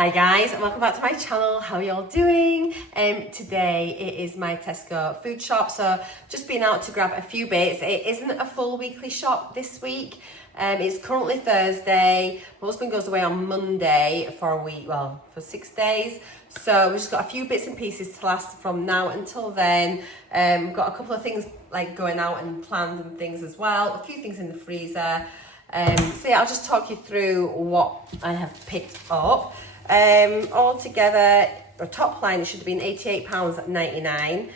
Hi guys, and welcome back to my channel. How are y'all doing? Today it is my Tesco food shop, so just been out to grab a few bits. It isn't a full weekly shop this week. It's currently Thursday. My husband goes away on Monday for a week, well, for 6 days. So we've just got a few bits and pieces to last from now until then. We've got a couple of things like going out and planned and things as well. A few things in the freezer. So yeah, I'll just talk you through what I have picked up. Altogether, the top line, it should have been £88.99.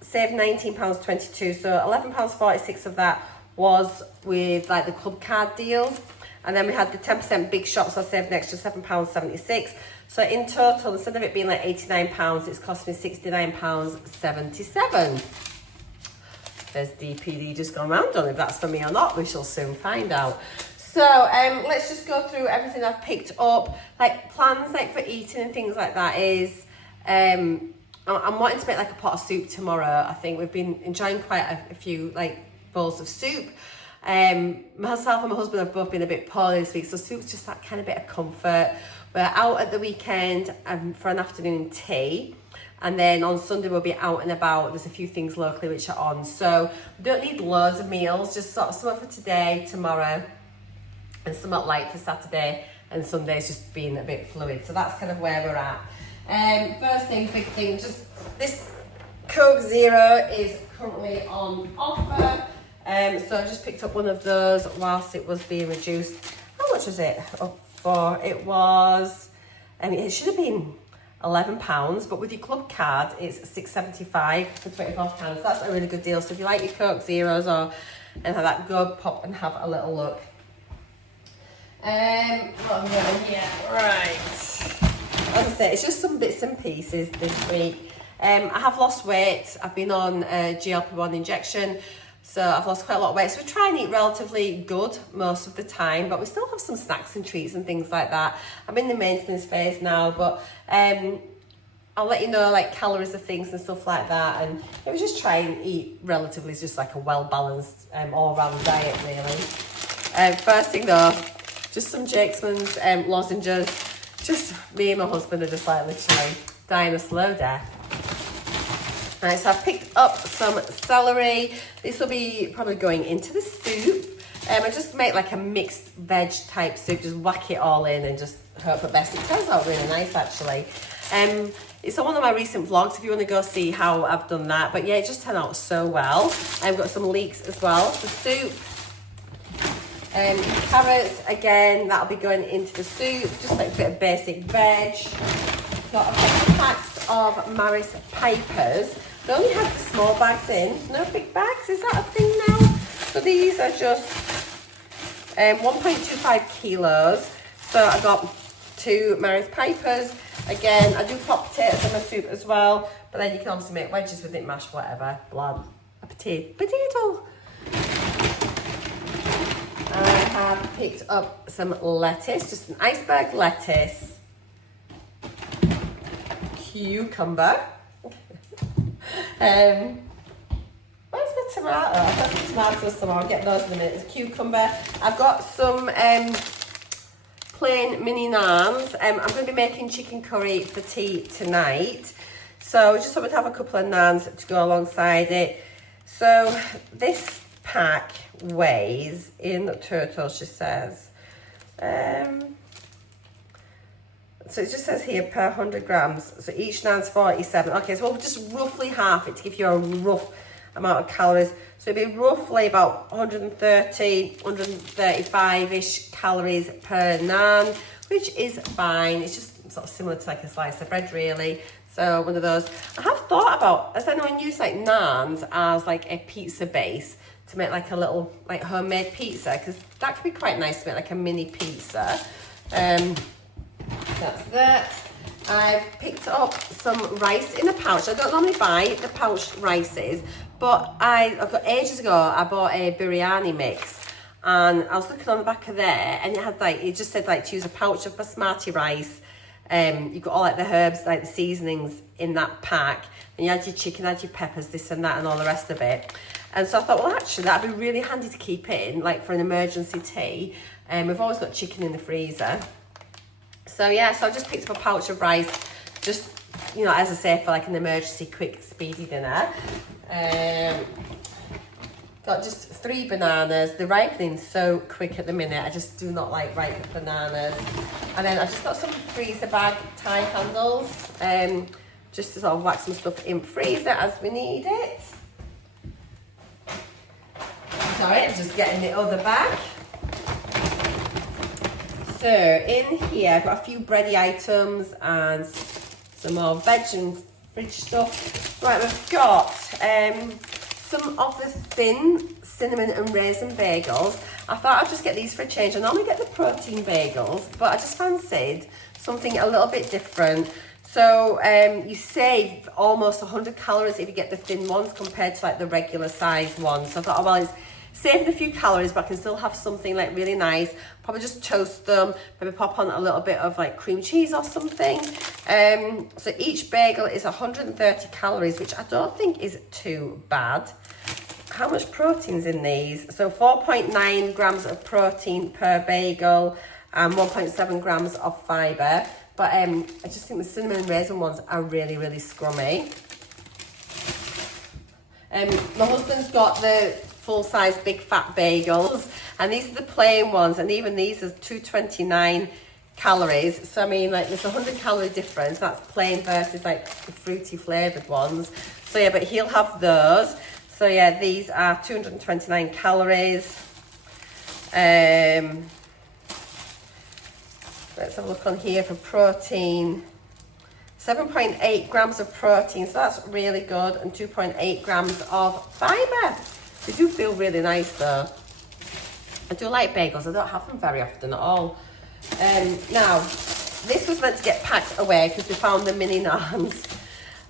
Saved £19.22, so £11.46 of that was with like the club card deals. And then we had the 10% big shop, so I saved an extra £7.76. So in total, instead of it being like £89, it's cost me £69.77. There's DPD just gone round on if that's for me or not. We shall soon find out. So let's just go through everything I've picked up. Like plans like for eating and things like that is, I'm wanting to make like a pot of soup tomorrow. I think we've been enjoying quite a few like bowls of soup. Myself and my husband have both been a bit poorly this week, so soup's just that kind of bit of comfort. We're out at the weekend for an afternoon tea. And then on Sunday we'll be out and about. There's a few things locally which are on. So we don't need loads of meals, just sort of something for today, tomorrow, and somewhat light for Saturday, and Sunday's just being a bit fluid. So that's kind of where we're at. First thing, big thing, just this Coke Zero is currently on offer. So I just picked up one of those whilst it was being reduced. How much was it up for? It was, it should have been £11, but with your club card, it's £6.75 for £24. So that's a really good deal. So if you like your Coke Zeros or anything like that, go pop and have a little look. What have we got in here? Right. As I say, it's just some bits and pieces this week. I have lost weight. I've been on a GLP-1 injection, so I've lost quite a lot of weight. So we try and eat relatively good most of the time, but we still have some snacks and treats and things like that. I'm in the maintenance phase now, but I'll let you know like calories of things and stuff like that. And it was just try and eat relatively just like a well-balanced all-round diet really. First thing though, just some Jakesman's lozenges. Just me and my husband are just like literally dying a slow death. Right, so I've picked up some celery. This will be probably going into the soup. I just make like a mixed veg type soup, just whack it all in and just hope for best. It turns out really nice actually. It's on one of my recent vlogs if you want to go see how I've done that. But yeah, it just turned out so well. I've got some leeks as well for soup. Carrots, again, that'll be going into the soup, just like a bit of basic veg. Got a couple of packs of Maris Pipers. They only have small bags in, no big bags, is that a thing now? So these are just 1.25 kilos. So I got 2 Maris Pipers. Again, I do pop potatoes in my soup as well, but then you can obviously make wedges with it, mash, whatever, blah, a potato. I have picked up some lettuce, just an iceberg lettuce, cucumber. Where's my tomato? I've got some tomatoes somewhere. I'll get those in a minute. It's cucumber. I've got some plain mini naans. I'm going to be making chicken curry for tea tonight. So just thought we'd have a couple of naans to go alongside it. So this pack weighs in total, she says, so it just says here per 100 grams, so each naan's 47. Okay, so we'll just roughly half it to give you a rough amount of calories. So it'd be roughly about 130, 135-ish calories per naan, which is fine. It's just sort of similar to like a slice of bread really. So one of those. I have thought about, has anyone used like naans as like a pizza base to make like a little like homemade pizza? Because that could be quite nice to make like a mini pizza. That's that. I've picked up some rice in a pouch. I don't normally buy the pouched rices, but I've got ages ago I bought a biryani mix, and I was looking on the back of there, and it had like, it just said like to use a pouch of basmati rice. You've got all like the herbs, like the seasonings in that pack, and you add your chicken, add your peppers, this and that, and all the rest of it. And so I thought, well, actually, that'd be really handy to keep in, like for an emergency tea. We've always got chicken in the freezer. So yeah, so I just picked up a pouch of rice, just, you know, as I say, for like an emergency, quick, speedy dinner. Got just 3 bananas. They're ripening so quick at the minute. I just do not like ripe bananas. And then I've just got some freezer bag tie handles, just to sort of whack some stuff in freezer as we need it. Sorry, I'm just getting the other bag. So in here, I've got a few bready items and some more veg and fridge stuff. Right, we've got some of the thin cinnamon and raisin bagels. I thought I'd just get these for a change. I normally get the protein bagels, but I just fancied something a little bit different. So you save almost 100 calories if you get the thin ones compared to like the regular size ones. So I thought, oh, well, it's saving a few calories, but I can still have something like really nice. Probably just toast them, maybe pop on a little bit of like cream cheese or something. So each bagel is 130 calories, which I don't think is too bad. How much protein's in these? So 4.9 grams of protein per bagel and 1.7 grams of fibre. But I just think the cinnamon and raisin ones are really, really scrummy. My husband's got the full-size big fat bagels, and these are the plain ones, and even these are 229 calories. So I mean, like, there's a 100 calorie difference. That's plain versus like the fruity flavoured ones. So yeah, but he'll have those. So yeah, these are 229 calories. Let's have a look on here for protein. 7.8 grams of protein, so that's really good, and 2.8 grams of fibre. They do feel really nice though. I do like bagels. I don't have them very often at all. Now, this was meant to get packed away because we found the mini naans.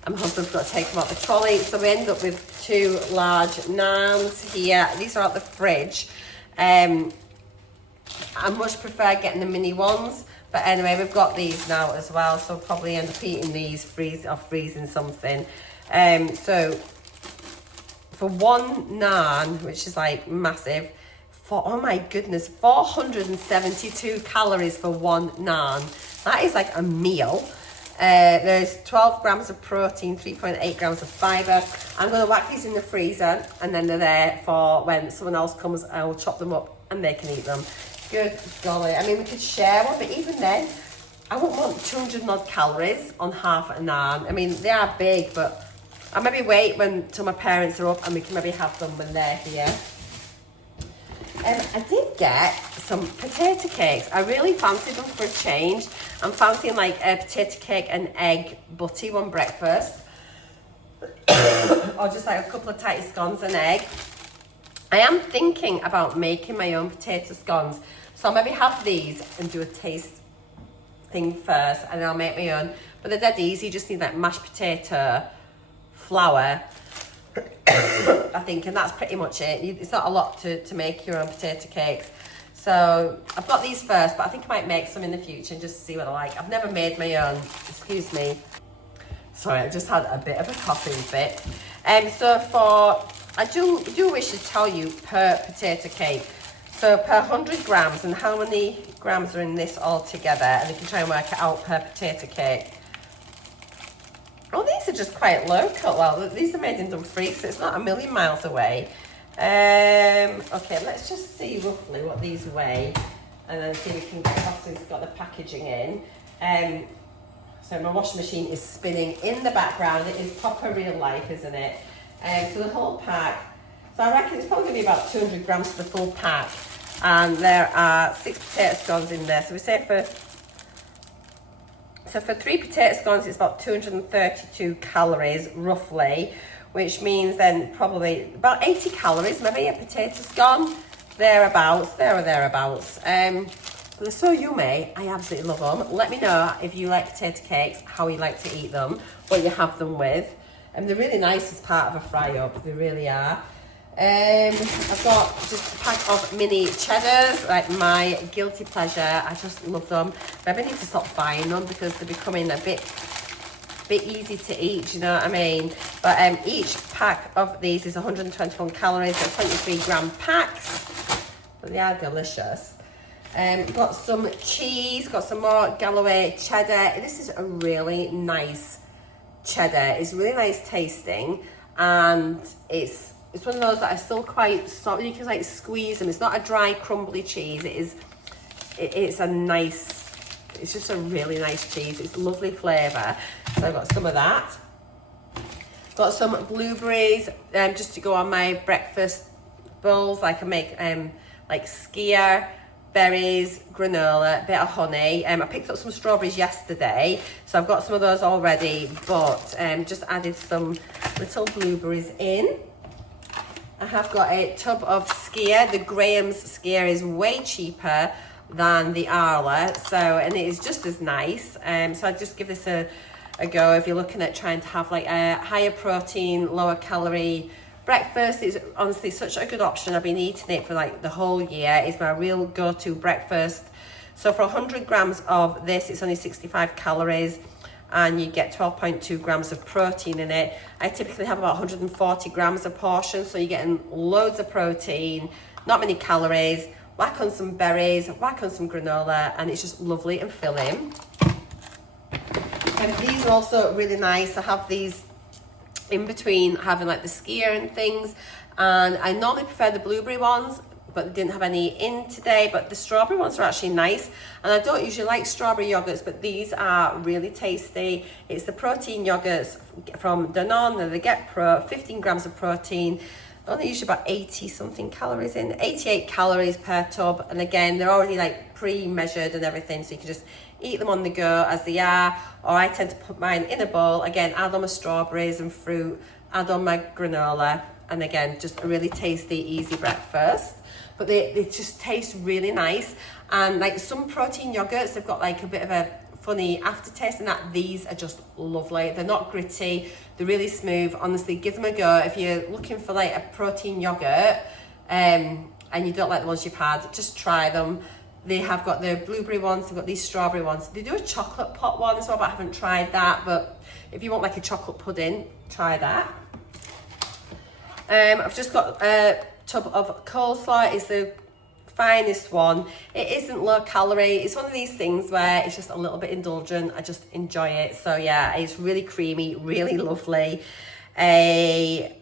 And my husband's got to take them out the trolley. So we ended up with 2 large naans here. These are out the fridge. I much prefer getting the mini ones. But anyway, we've got these now as well. So we'll probably end up eating these, freezing something. So for 1 naan, which is like massive, oh my goodness, 472 calories for 1 naan. That is like a meal. There's 12 grams of protein, 3.8 grams of fibre. I'm going to whack these in the freezer, and then they're there for when someone else comes. I will chop them up and they can eat them. Good golly. I mean, we could share one, but even then, I wouldn't want 200 odd calories on half a naan. I mean, they are big, but I'll maybe wait till my parents are up and we can maybe have them when they're here. I did get some potato cakes. I really fancied them for a change. I'm fancying like a potato cake and egg butty one breakfast. Or just like a couple of tighty scones and egg. I am thinking about making my own potato scones. So I'll maybe have these and do a taste thing first, and then I'll make my own. But they're dead easy. You just need like mashed potato, flour, I think, and that's pretty much it. It's not a lot to make your own potato cakes. So I've got these first, but I think I might make some in the future just to see what I like. I've never made my own. Excuse me. Sorry, I just had a bit of a coughing fit. I do wish to tell you per potato cake. So per 100 grams, and how many grams are in this all together, and you can try and work it out per potato cake. Oh, these are just quite local. Well, these are made in Dumfries, so it's not a million miles away. Okay, let's just see roughly what these weigh, and then see if we can get off since it's got the packaging in. So my washing machine is spinning in the background. It is proper real life, isn't it? So the whole pack, so I reckon it's probably going to be about 200 grams for the full pack. And there are 6 potato scones in there. So we say for 3 potato scones, it's about 232 calories, roughly. Which means then probably about 80 calories, maybe a potato scone, thereabouts, there or thereabouts. They're so yummy. I absolutely love them. Let me know if you like potato cakes, how you like to eat them, what you have them with. And they're really nice as part of a fry-up, they really are. I've got just a pack of mini cheddars, like my guilty pleasure. I just love them. Maybe I need to stop buying them because they're becoming a bit easy to eat, you know what I mean? But each pack of these is 121 calories, they're 23 gram packs, but they are delicious. Got some cheese, got some more Galloway cheddar. This is a really nice cheddar. It's really nice tasting, and it's one of those that are still quite soft. You can like squeeze them. It's not a dry, crumbly cheese. It's a nice, it's just a really nice cheese. It's lovely flavour. So I've got some of that. Got some blueberries just to go on my breakfast bowls. Like I make like skyr, berries, granola, a bit of honey. I picked up some strawberries yesterday, so I've got some of those already, but just added some little blueberries in. I have got a tub of skyr. The Graham's skyr is way cheaper than the Arla, and it is just as nice. So I'd just give this a go if you're looking at trying to have like a higher protein, lower calorie breakfast. It's honestly such a good option. I've been eating it for like the whole year. It's my real go-to breakfast. So for 100 grams of this, it's only 65 calories and you get 12.2 grams of protein in it. I typically have about 140 grams a portion, so you're getting loads of protein, not many calories. Whack on some berries, whack on some granola, and it's just lovely and filling. And these are also really nice. I have these in between having like the skyr and things, and I normally prefer the blueberry ones, but they didn't have any in today. But the strawberry ones are actually nice, and I don't usually like strawberry yogurts, but these are really tasty. It's the protein yogurts from Naan. They get 15 grams of protein, only usually about 80 something calories in, 88 calories per tub. And again, they're already like pre-measured and everything, so you can just eat them on the go as they are, or I tend to put mine in a bowl. Again, add on my strawberries and fruit, add on my granola, and again, just a really tasty, easy breakfast. But they just taste really nice. And like some protein yogurts, they've got like a bit of a funny aftertaste, and that these are just lovely. They're not gritty, they're really smooth. Honestly, give them a go if you're looking for like a protein yogurt and you don't like the ones you've had. Just try them. They have got the blueberry ones, they've got these strawberry ones. They do a chocolate pot one as well, but I haven't tried that. But if you want like a chocolate pudding, try that. I've just got a tub of coleslaw. It's the finest one. It isn't low calorie. It's one of these things where it's just a little bit indulgent. I just enjoy it. So yeah, it's really creamy, really lovely. A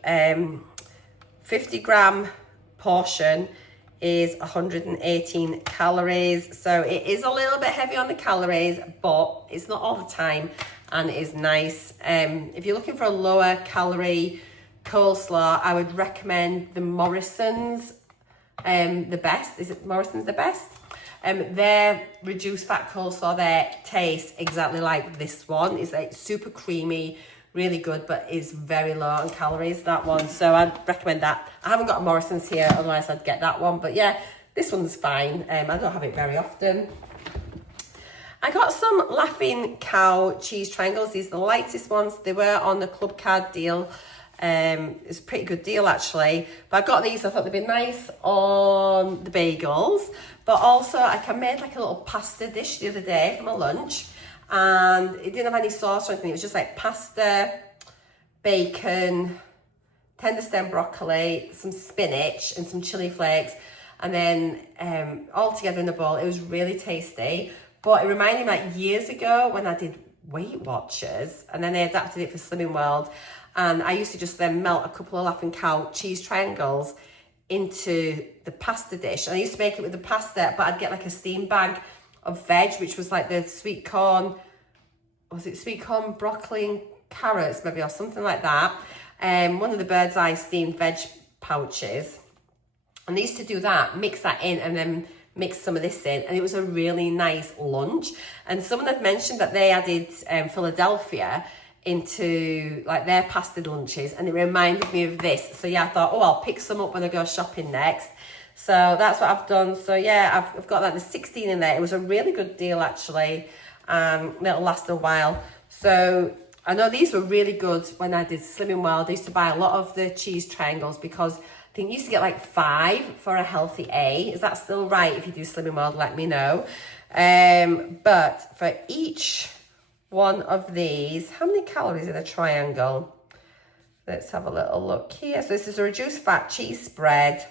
50 gram portion is 118 calories. So it is a little bit heavy on the calories, but it's not all the time, and it is nice. If you're looking for a lower calorie coleslaw, I would recommend the Morrison's. The best, is it Morrison's the best? Their reduced fat coleslaw there tastes exactly like this one. It's like super creamy, really good, but is very low on calories, that one. So I'd recommend that. I haven't got a Morrison's here, otherwise I'd get that one. But yeah, this one's fine. I don't have it very often. I got some Laughing Cow cheese triangles. These are the lightest ones. They were on the club card deal. It's a pretty good deal actually, but I got these. I thought they'd be nice on the bagels, but also I made like a little pasta dish the other day for my lunch, and it didn't have any sauce or anything. It was just like pasta, bacon, tender stem broccoli, some spinach and some chili flakes, and then all together in a bowl. It was really tasty, but it reminded me like years ago when I did Weight Watchers, and then they adapted it for Slimming World. And I used to just then melt a couple of Laughing Cow cheese triangles into the pasta dish. And I used to make it with the pasta, but I'd get like a steamed bag of veg, which was like the sweet corn, was it sweet corn, broccoli and carrots maybe, or something like that. One of the Bird's Eye steamed veg pouches. And I used to do that, mix that in, and then mix some of this in. And it was a really nice lunch. And someone had mentioned that they added Philadelphia into like their pasta lunches, and it reminded me of this. So yeah, I thought, oh, I'll pick some up when I go shopping next. So that's what I've done. So yeah, I've got like the 16 in there. It was a really good deal actually. It'll last a while. So I know these were really good when I did Slimming World. I used to buy a lot of the cheese triangles because I think you used to get like 5 for a healthy A. Is that still right? If you do Slimming World, let me know. But for each one of these, how many calories in a triangle? Let's have a little look here. So this is a reduced fat cheese spread.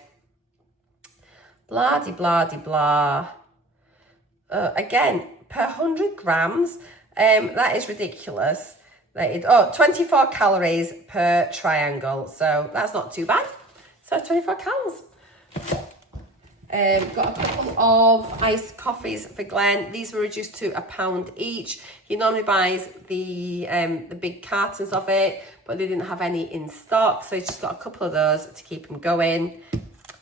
Blah de blah de blah. again, per 100 grams, that is ridiculous. 24 calories per triangle, so that's not too bad. So 24 calories. Got a couple of iced coffees for Glenn. These were reduced to £1 each. He normally buys the big cartons of it, but they didn't have any in stock, so he's just got a couple of those to keep him going.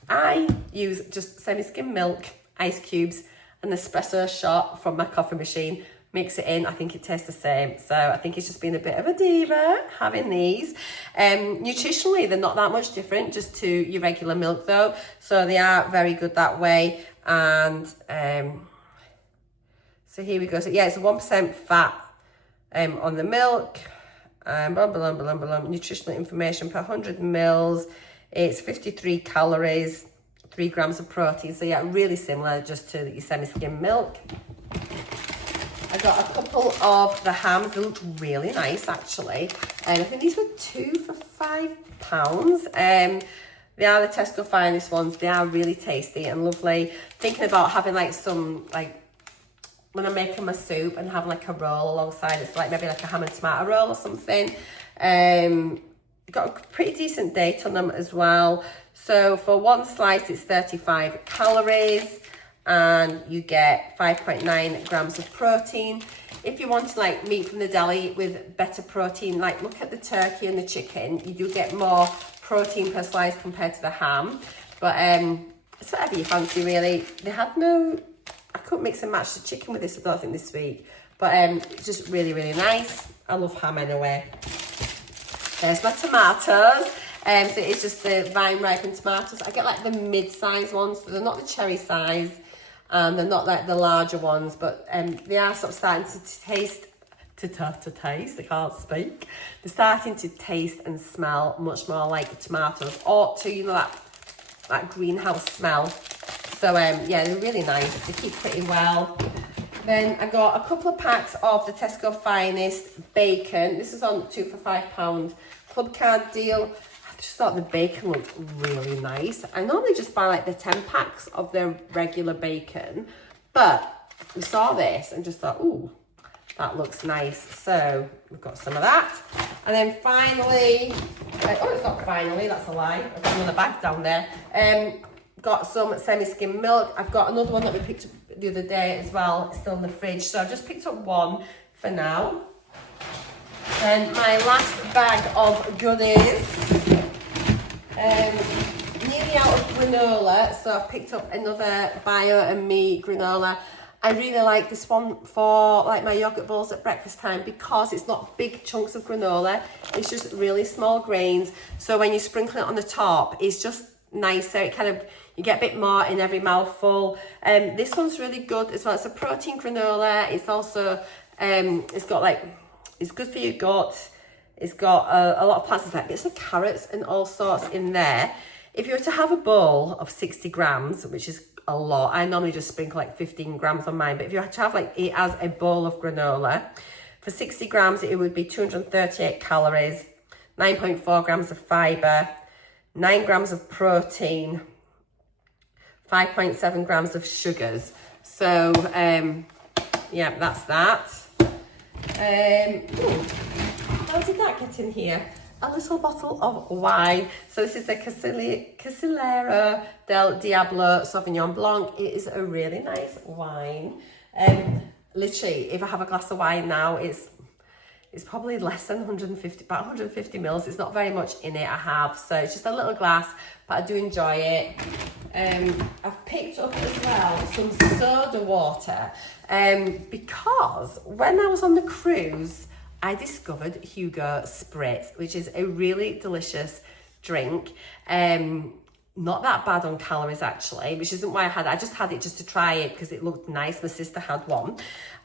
I use just semi-skim milk, ice cubes, an espresso shot from my coffee machine. Mix it in, I think it tastes the same. So I think it's just been a bit of a diva having these. Nutritionally, they're not that much different, just to your regular milk though. So they are very good that way. And so here we go. So yeah, it's a 1% fat on the milk. Nutritional information per 100 mils. It's 53 calories, 3 grams of protein. So yeah, really similar just to your semi-skim milk. I got a couple of the hams. They looked really nice, actually. And I think these were 2 for £5. They are the Tesco Finest ones. They are really tasty and lovely. Thinking about having like some, like, when I'm making my soup and have like a roll alongside, it's like maybe like a ham and tomato roll or something. Got a pretty decent date on them as well. So for one slice, it's 35 calories. And you get 5.9 grams of protein. If you want like meat from the deli with better protein, like look at the turkey and the chicken, you do get more protein per slice compared to the ham. But it's whatever you fancy really. They had I couldn't mix and match the chicken with this, I don't think, this week. But it's just really, really nice. I love ham anyway. There's my tomatoes. So it's just the vine ripened tomatoes. I get like the mid-size ones, so they're not the cherry size. They're not like the larger ones, but they are sort of starting to taste, I can't speak. They're starting to taste and smell much more like tomatoes, or to, you know, that greenhouse smell. So yeah, they're really nice. They keep pretty well. Then I got a couple of packs of the Tesco Finest bacon. This is on 2 for £5 club card deal. I just thought the bacon looked really nice. I normally just buy like the 10 packs of the regular bacon, but we saw this and just thought, ooh, that looks nice. So we've got some of that. And then finally, oh, it's not finally, that's a lie. I've got another bag down there. Got some semi-skim milk. I've got another one that we picked up the other day as well. It's still in the fridge. So I've just picked up one for now. And my last bag of goodies. Nearly out of granola, so I've picked up another Bio and Me granola. I really like this one for like my yogurt bowls at breakfast time because it's not big chunks of granola. It's just really small grains. So when you sprinkle it on the top, it's just nicer. It kind of, you get a bit more in every mouthful. This one's really good as well. It's a protein granola. It's also, it's got like, it's good for your gut. It's got a lot of plants, it's like bits of carrots and all sorts in there. If you were to have a bowl of 60 grams, which is a lot, I normally just sprinkle like 15 grams on mine, but if you had to have like it as a bowl of granola, for 60 grams, it would be 238 calories, 9.4 grams of fiber, 9 grams of protein, 5.7 grams of sugars. So, yeah, that's that. How did that get in here? A little bottle of wine. So this is the Casillero del Diablo Sauvignon Blanc. It is a really nice wine. Literally, if I have a glass of wine now, it's probably less than 150, about 150 mils. It's not very much in it, I have. So it's just a little glass, but I do enjoy it. I've picked up as well some soda water because when I was on the cruise, I discovered Hugo Spritz, which is a really delicious drink. Not that bad on calories actually, which isn't why I had it. I just had it just to try it because it looked nice. My sister had one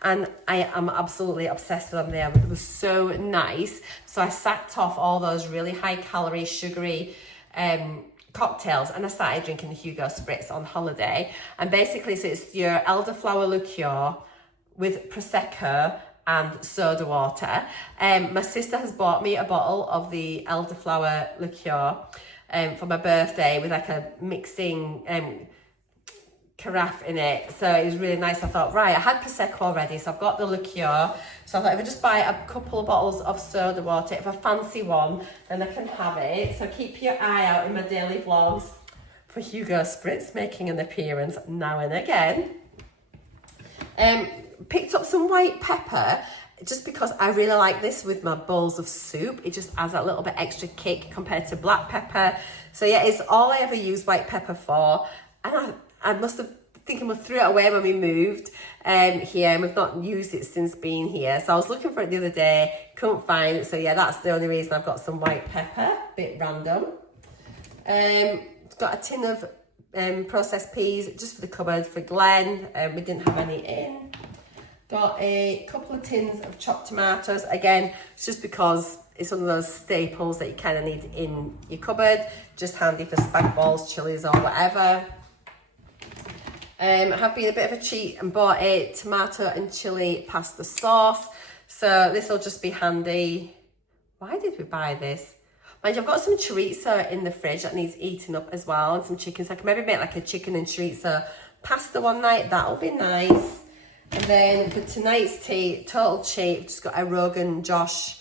and I am absolutely obsessed with them there. It was so nice. So I sacked off all those really high calorie, sugary cocktails and I started drinking the Hugo Spritz on holiday. And basically, so it's your elderflower liqueur with Prosecco and soda water. My sister has bought me a bottle of the elderflower liqueur for my birthday with like a mixing carafe in it, so it was really nice. I thought, right, I had Prosecco already, so I've got the liqueur, so I thought if I just buy a couple of bottles of soda water, if I fancy one, then I can have it. So keep your eye out in my daily vlogs for Hugo Spritz making an appearance now and again. Picked up some white pepper just because I really like this with my bowls of soup. It just adds that little bit extra kick compared to black pepper. So yeah, it's all I ever use white pepper for, and I must have thinking we threw it away when we moved here, and we've not used it since being here. So I was looking for it the other day, couldn't find it. So yeah, that's the only reason I've got some white pepper, bit random. Got a tin of processed peas just for the cupboard for Glenn. We didn't have any in. Got a couple of tins of chopped tomatoes. Again, it's just because it's one of those staples that you kind of need in your cupboard. Just handy for spag balls, chilies or whatever. I have been a bit of a cheat and bought a tomato and chili pasta sauce. So this will just be handy. Why did we buy this? Mind you, I've got some chorizo in the fridge that needs eating up as well, and some chicken. So I can maybe make like a chicken and chorizo pasta one night. That'll be nice. And then for tonight's tea, total cheap, just got a Rogan Josh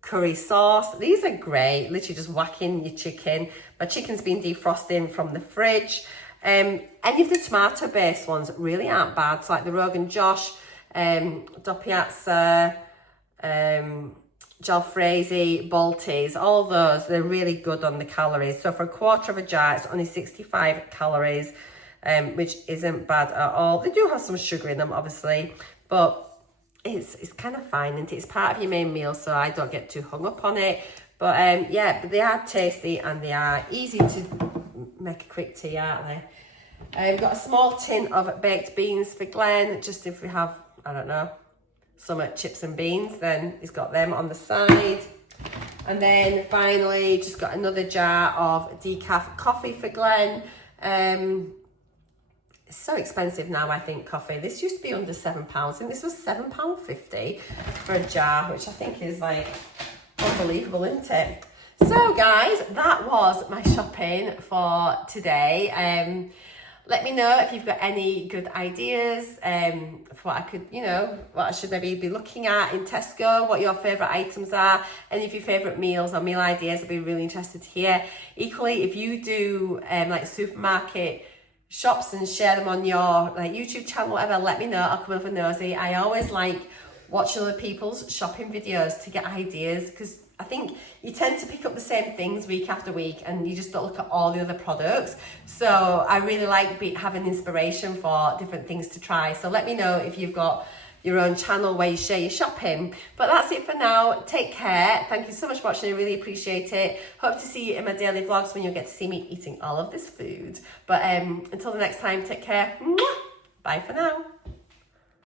curry sauce. These are great, literally just whacking your chicken. My chicken's been defrosting from the fridge. Any of the tomato based ones really aren't bad. So like the Rogan Josh, Doppiazza, Jalfrezi, Baltis, all those, they're really good on the calories. So for a quarter of a jar, it's only 65 calories. Which isn't bad at all. They do have some sugar in them, obviously, but it's kind of fine, and it's part of your main meal, so I don't get too hung up on it. But yeah, but they are tasty and they are easy to make a quick tea, aren't they? I've got a small tin of baked beans for Glenn, just if we have, I don't know, some chips and beans, then he's got them on the side. And then finally, just got another jar of decaf coffee for Glenn. It's so expensive now, I think, coffee. This used to be under £7, and this was £7.50 for a jar, which I think is like unbelievable, isn't it? So guys, that was my shopping for today. Let me know if you've got any good ideas for what I could, you know, what I should maybe be looking at in Tesco, what your favourite items are, any of your favourite meals or meal ideas. I'd be really interested to hear. Equally, if you do like supermarket shops and share them on your like YouTube channel, whatever, let me know. I'll come over nosy. I always like watching other people's shopping videos to get ideas, because I think you tend to pick up the same things week after week and you just don't look at all the other products. So I really like having inspiration for different things to try. So let me know if you've got your own channel where you share your shopping. But that's it for now. Take care. Thank you so much for watching. I really appreciate it. Hope to see you in my daily vlogs when you'll get to see me eating all of this food. But until the next time, take care. Bye for now.